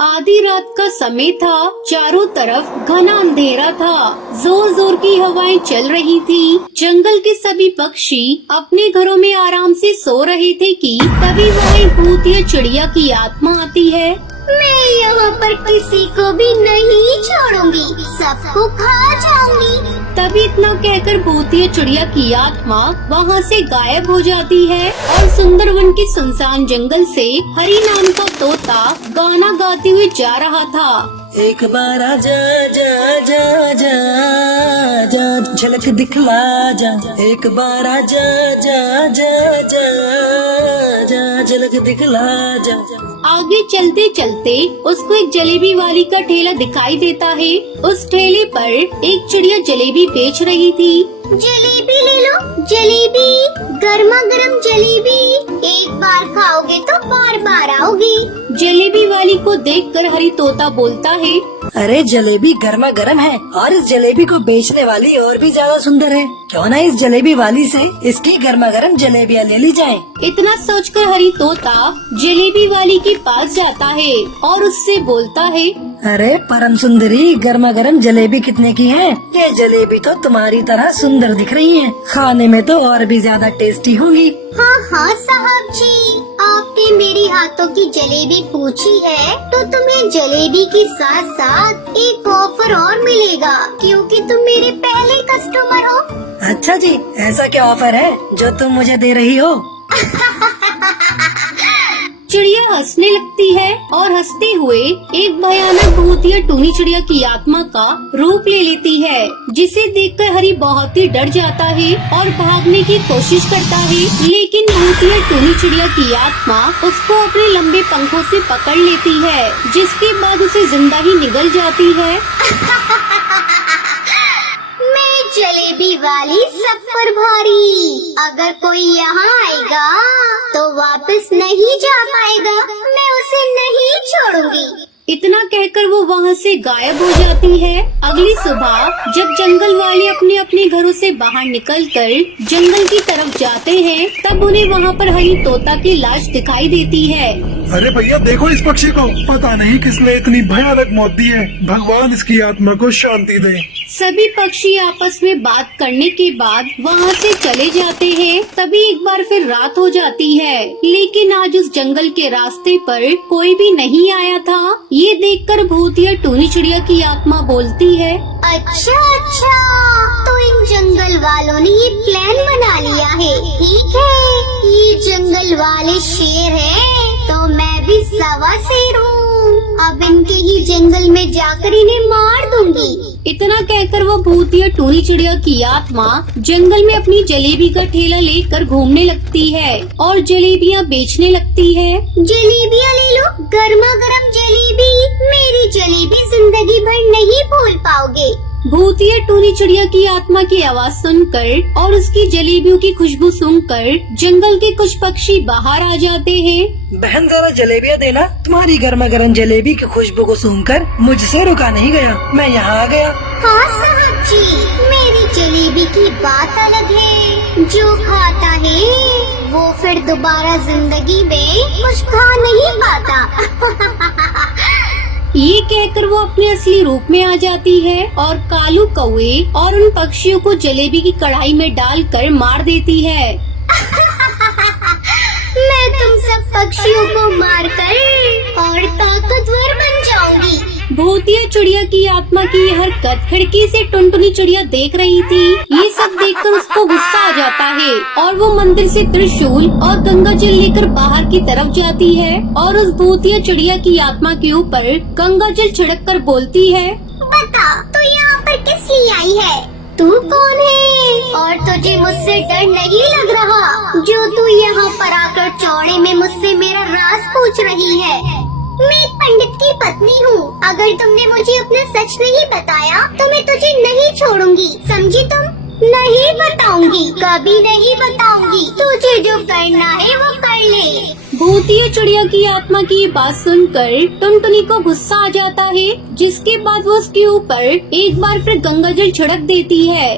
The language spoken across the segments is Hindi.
आधी रात का समय था। चारों तरफ घना अंधेरा था। जोर जोर की हवाएं चल रही थी। जंगल के सभी पक्षी अपने घरों में आराम से सो रहे थे कि तभी वहाँ एक भूतिया चिड़िया की आत्मा आती है। मैं यहाँ पर किसी को भी नहीं छोड़ूंगी, सबको खा जाऊंगी। तभी इतना कहकर भूतिया चिड़िया की आत्मा वहाँ से गायब हो जाती है और सुंदरवन के सुनसान जंगल से हरी नाम का तोता गाना गाते हुए जा रहा था। एक बार आजा जा जा जा जा झलक दिखला जा, एक बार आजा जा जा जा जा झलक दिखला जा। आगे चलते चलते उसको एक जलेबी वाली का ठेला दिखाई देता है। उस ठेले पर एक चिड़िया जलेबी बेच रही थी। जलेबी ले लो, जलेबी, गर्मा गर्म जलेबी। एक बार खाओगे तो बार बार आओगी। जलेबी वाली को देखकर हरी तोता बोलता है, अरे जलेबी गर्मा गर्म है और इस जलेबी को बेचने वाली और भी ज्यादा सुंदर है। क्यों ना इस जलेबी वाली से इसकी गर्मा गर्म जलेबियाँ ले ली जाएं। इतना सोचकर हरी तोता जलेबी वाली के पास जाता है और उससे बोलता है, अरे परम सुंदरी, गर्मा गर्म जलेबी कितने की है? ये जलेबी तो तुम्हारी तरह सुंदर दिख रही है, खाने में तो और भी ज्यादा टेस्टी होंगी। हाँ हाँ साहब जी, आपने मेरी हाथों की जलेबी पूछी है तो तुम्हें जलेबी के साथ साथ एक ऑफर और मिलेगा, क्योंकि तुम मेरे पहले कस्टमर हो। अच्छा जी, ऐसा क्या ऑफर है जो तुम मुझे दे रही हो? चिड़िया हंसने लगती है और हंसते हुए एक भयानक भूतिया टूनी चिड़िया की आत्मा का रूप ले लेती है, जिसे देखकर हरी बहुत ही डर जाता है और भागने की कोशिश करता है। लेकिन भूतिया टूनी चिड़िया की आत्मा उसको अपने लंबे पंखों से पकड़ लेती है, जिसके बाद उसे जिंदा ही निगल जाती है। मैं जलेबी वाली सफर भारी, अगर कोई यहाँ आएगा तो वापस नहीं जा पाएगा, मैं उसे नहीं छोड़ूंगी। इतना कहकर वो वहाँ से गायब हो जाती है। अगली सुबह जब जंगल वाले अपने अपने घरों से बाहर निकलकर जंगल की तरफ जाते हैं, तब उन्हें वहाँ पर हरी तोता की लाश दिखाई देती है। अरे भैया देखो इस पक्षी को, पता नहीं किसने इतनी भयानक मौत दी है, भगवान इसकी आत्मा को शांति दे। सभी पक्षी आपस में बात करने के बाद वहाँ से चले जाते हैं। तभी एक बार फिर रात हो जाती है, लेकिन आज उस जंगल के रास्ते पर कोई भी नहीं आया था। ये देखकर भूतिया टूनी चिड़िया की आत्मा बोलती है, अच्छा अच्छा, तो इन जंगल वालों ने ये प्लान बना लिया है। ठीक है, ये जंगल वाले शेर हैं, तो मैं भी सवा शेर हूँ। अब इनके ही जंगल में जाकर इन्हें मार दूंगी। इतना कहकर वो भूतिया टूनी चिड़िया की आत्मा जंगल में अपनी जलेबी का ठेला लेकर घूमने लगती है और जलेबियाँ बेचने लगती है। जलेबियाँ ले लो, गर्मा गर्म जलेबी। मेरी जलेबी जिंदगी भर नहीं भूल पाओगे। भूतिया टूनी चिड़िया की आत्मा की आवाज सुनकर और उसकी जलेबियों की खुशबू सुनकर जंगल के कुछ पक्षी बाहर आ जाते हैं। बहन जरा जलेबियाँ देना, तुम्हारी गर्मा गर्म जलेबी की खुशबू को सूंघकर मुझसे रुका नहीं गया, मैं यहाँ आ गया। हाँ साहब जी, मेरी जलेबी की बात अलग है। जो खाता है वो फिर दोबारा जिंदगी में कुछ खा नहीं पाता। ये कहकर वो अपने असली रूप में आ जाती है और कालू कौवे और उन पक्षियों को जलेबी की कढ़ाई में डालकर मार देती है। मैं तुम सब पक्षियों को मारकर और ताकतवर बन जाऊंगी। भूतिया चिड़िया की आत्मा की यह हरकत खिड़की से टुनटुनी चिड़िया देख रही थी। ये सब देखकर उसको गुस्सा आ जाता है और वो मंदिर से त्रिशूल और गंगा जल लेकर बाहर की तरफ जाती है और उस भूतिया चिड़िया की आत्मा के ऊपर गंगा जल छिड़क कर बोलती है, बता तो यहाँ पर किस लिए आई है? तू कौन है और तुझे मुझसे डर नहीं लग रहा जो तू यहाँ पर आकर चौड़े में मुझसे मेरा राज पूछ रही है? मैं एक पंडित की पत्नी हूँ। अगर तुमने मुझे अपना सच नहीं बताया तो मैं तुझे नहीं छोड़ूंगी, समझी तुम? नहीं बताऊंगी, कभी नहीं बताऊंगी। तुझे जो करना है वो कर ले। भूतिया चिड़िया की आत्मा की बात सुनकर टुनटुनी को गुस्सा आ जाता है, जिसके बाद वो उसके ऊपर एक बार फिर गंगा जल छिड़क देती है।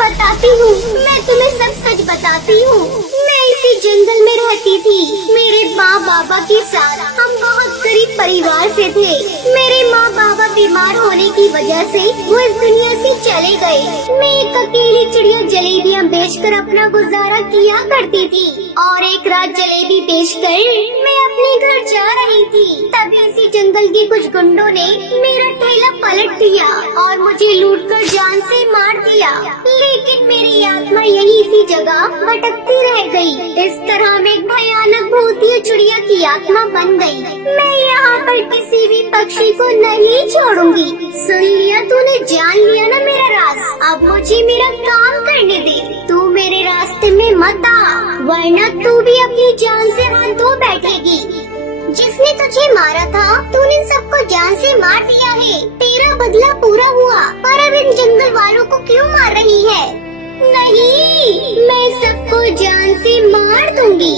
बताती हूँ, मैं तुम्हें सब सच बताती हूँ। मैं इसी जंगल में रहती थी। मेरे माँ बाबा के साथ हम बहुत गरीब परिवार से थे। मेरे माँ बाबा बीमार होने की वजह से वो इस दुनिया से चले गए। मैं एक अकेली चिड़िया जलेबियाँ बेचकर अपना गुजारा किया करती थी और एक रात जलेबी बेचकर मैं अपने घर जा रही थी। तभी इसी जंगल के कुछ गुंडों ने मेरा ठेला पलट दिया और मुझे लूटकर जान से मार दिया। लेकिन मेरी आत्मा यही इसी जगह भटकती रह गई। इस तरह मैं एक भयानक भूतिया चिड़िया की आत्मा बन गई। मैं यहाँ पर किसी भी पक्षी को नहीं छोड़ूंगी। सुन लिया तूने, जान लिया ना मेरा राज। अब मुझे मेरा काम करने दे। तू मेरे रास्ते में मत आ, वरना तू भी अपनी जान से हाथ धो बैठेगी। जिसने तुझे मारा था तूने सबको जान से मार दिया है। तेरा बदला पूरा हुआ, पर अब इन जंगल वालों को क्यों मार रही है? नहीं, मैं सबको जान से मार दूंगी।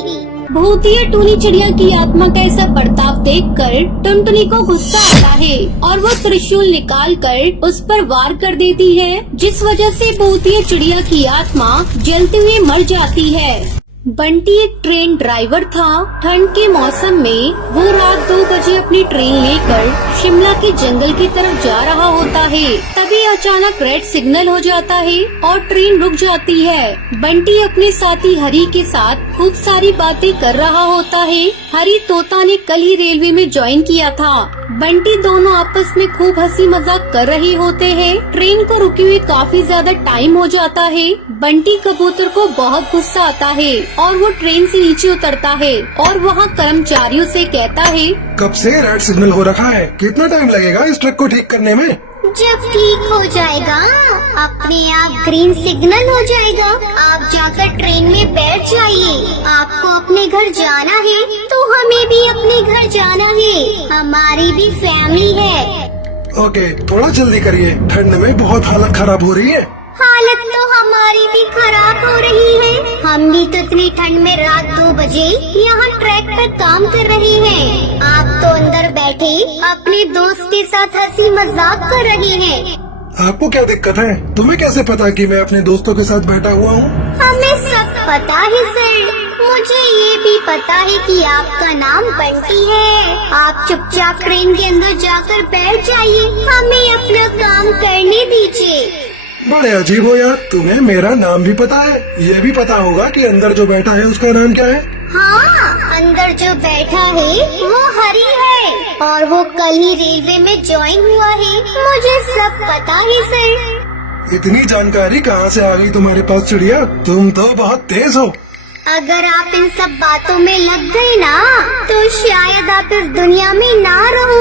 भूतिया टूनी चिड़िया की आत्मा का ऐसा बर्ताव देखकर टुनटुनी को गुस्सा आता है और वो त्रिशूल निकाल कर उस पर वार कर देती है, जिस वजह से भूतिया चिड़िया की आत्मा जलते हुए मर जाती है। बंटी एक ट्रेन ड्राइवर था। ठंड के मौसम में वो रात 2 बजे अपनी ट्रेन लेकर शिमला के जंगल की तरफ जा रहा होता है। तभी अचानक रेड सिग्नल हो जाता है और ट्रेन रुक जाती है। बंटी अपने साथी हरी के साथ खूब सारी बातें कर रहा होता है। हरी तोता ने कल ही रेलवे में ज्वाइन किया था। बंटी दोनों आपस में खूब हंसी मजाक कर रहे होते हैं। ट्रेन को रुके हुए काफी ज्यादा टाइम हो जाता है। बंटी कबूतर को बहुत गुस्सा आता है और वो ट्रेन से नीचे उतरता है और वहाँ कर्मचारियों से कहता है, कब से रेड सिग्नल हो रखा है? कितना टाइम लगेगा इस ट्रक को ठीक करने में? जब ठीक हो जाएगा अपने आप ग्रीन सिग्नल हो जाएगा। आप जाकर ट्रेन में बैठ जाइए। आपको अपने घर जाना है तो हमें भी अपने घर जाना है। हमारी भी फैमिली है। ओके, थोड़ा जल्दी करिए, ठंड में बहुत हालत खराब हो रही है। हालत तो हमारी भी खराब हो रही है। हम भी तो इतनी ठंड में रात 2 बजे यहाँ ट्रैक पर काम कर रहे हैं। आप तो अंदर बैठे अपने दोस्त के साथ हंसी मजाक कर रहे हैं। आपको क्या दिक्कत है? तुम्हें कैसे पता कि मैं अपने दोस्तों के साथ बैठा हुआ हूँ? हमें सब पता है सर। मुझे ये भी पता है कि आपका नाम बंटी है। आप चुपचाप ट्रेन के अंदर जाकर बैठ जाइए। हमें अपना काम करने दीजिए। बड़े अजीब हो यार, तुम्हें मेरा नाम भी पता है। ये भी पता होगा कि अंदर जो बैठा है उसका नाम क्या है? हाँ, अंदर जो बैठा है वो हरी है और वो कल ही रेलवे में ज्वाइन हुआ है। मुझे सब पता है सर। इतनी जानकारी कहाँ से आ गई तुम्हारे पास चिड़िया? तुम तो बहुत तेज हो। अगर आप इन सब बातों में लग गए ना तो शायद आप इस दुनिया में ना रहो।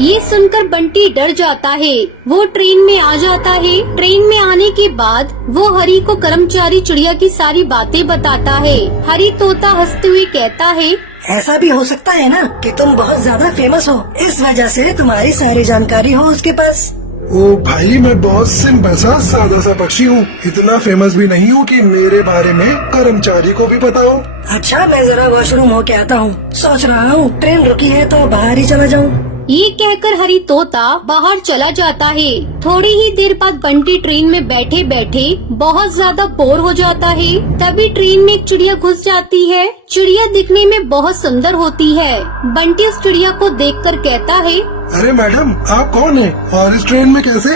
ये सुनकर बंटी डर जाता है। वो ट्रेन में आ जाता है। ट्रेन में आने के बाद वो हरी को कर्मचारी चिड़िया की सारी बातें बताता है। हरी तोता हंसते हुए कहता है, ऐसा भी हो सकता है ना कि तुम बहुत ज्यादा फेमस हो, इस वजह से तुम्हारी सारी जानकारी हो उसके पास। ओ भाई, मैं बहुत सिंपल सा सादा सा पक्षी हूँ। इतना फेमस भी नहीं हूँ कि मेरे बारे में कर्मचारी को भी पता हो। अच्छा, मैं जरा वॉशरूम होके आता हूँ। सोच रहा हूँ ट्रेन रुकी है तो बाहर ही चला जाऊँ। ये कहकर हरी तोता बाहर चला जाता है। थोड़ी ही देर बाद बंटी ट्रेन में बैठे बैठे बहुत ज्यादा बोर हो जाता है। तभी ट्रेन में एक चिड़िया घुस जाती है। चिड़िया दिखने में बहुत सुंदर होती है। बंटी उस चिड़िया को देखकर कहता है, अरे मैडम, आप कौन है और इस ट्रेन में कैसे?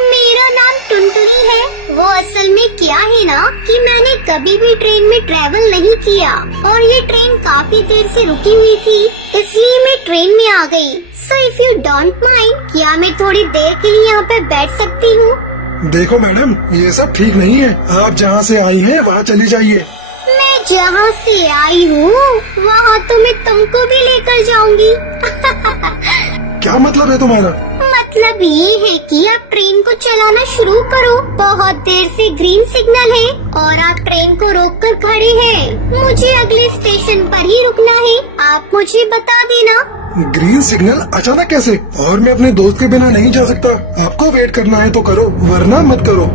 मेरा नाम टुनटुनी है। वो असल में क्या है ना कि मैंने कभी भी ट्रेन में ट्रैवल नहीं किया और ये ट्रेन काफी देर से रुकी हुई थी, इसलिए मैं ट्रेन में आ गई। So if you don't mind, क्या मैं थोड़ी देर के लिए यहाँ पे बैठ सकती हूँ? देखो मैडम, ये सब ठीक नहीं है। आप जहाँ से आई हैं वहाँ चली जाइए। मैं जहाँ से आई हूँ वहाँ तो मैं तुमको भी लेकर जाऊंगी। क्या मतलब है तुम्हारा? मतलब ये है कि आप ट्रेन को चलाना शुरू करो। बहुत देर से ग्रीन सिग्नल है और आप ट्रेन को रोककर खड़े हैं। मुझे अगले स्टेशन पर ही रुकना है। आप मुझे बता देना। ग्रीन सिग्नल अचानक कैसे? और मैं अपने दोस्त के बिना नहीं जा सकता। आपको वेट करना है तो करो, वरना मत करो।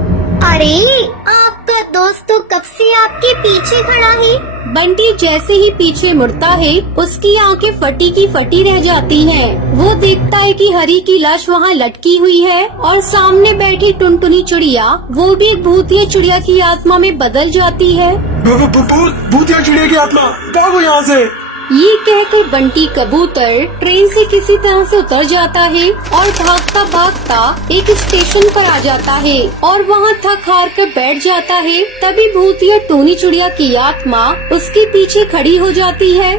अरे आपका दोस्त तो कब से आपके पीछे खड़ा है। बंटी जैसे ही पीछे मुड़ता है उसकी आंखें फटी की फटी रह जाती हैं। वो देखता है कि हरी की लाश वहाँ लटकी हुई है और सामने बैठी टुनटुनी चिड़िया वो भी एक भूतिया चिड़िया की आत्मा में बदल जाती है। भूतिया चिड़िया की आत्मा, भागो यहाँ से। ये कहकर बंटी कबूतर ट्रेन से किसी तरह से उतर जाता है और भागता भागता एक स्टेशन पर आ जाता है और वहाँ थक हार कर बैठ जाता है। तभी भूतिया टूनी चिड़िया की आत्मा उसके पीछे खड़ी हो जाती है।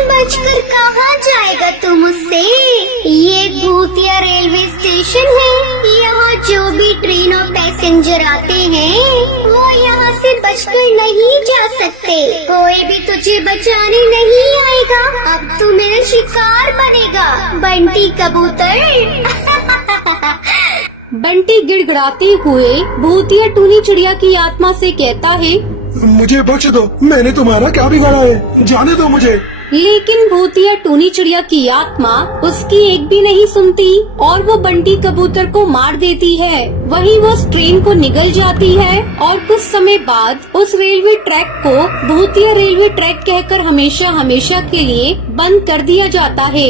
बचकर कहाँ जाएगा तू मुझसे। ये भूतिया रेलवे स्टेशन है। यहाँ जो भी ट्रेन और पैसेंजर आते हैं वो यहाँ से बचकर नहीं जा सकते। कोई भी तुझे बचाने नहीं आएगा। अब तू मेरा शिकार बनेगा बंटी कबूतर। बंटी गिड़गिड़ाते हुए भूतिया टूनी चिड़िया की आत्मा से कहता है, मुझे बख्श दो, मैंने तुम्हारा क्या बिगाड़ा है, जाने दो मुझे। लेकिन भूतिया टूनी चिड़िया की आत्मा उसकी एक भी नहीं सुनती और वो बंटी कबूतर को मार देती है। वहीं वो उस ट्रेन को निगल जाती है और कुछ समय बाद उस रेलवे ट्रैक को भूतिया रेलवे ट्रैक कहकर हमेशा हमेशा के लिए बंद कर दिया जाता है।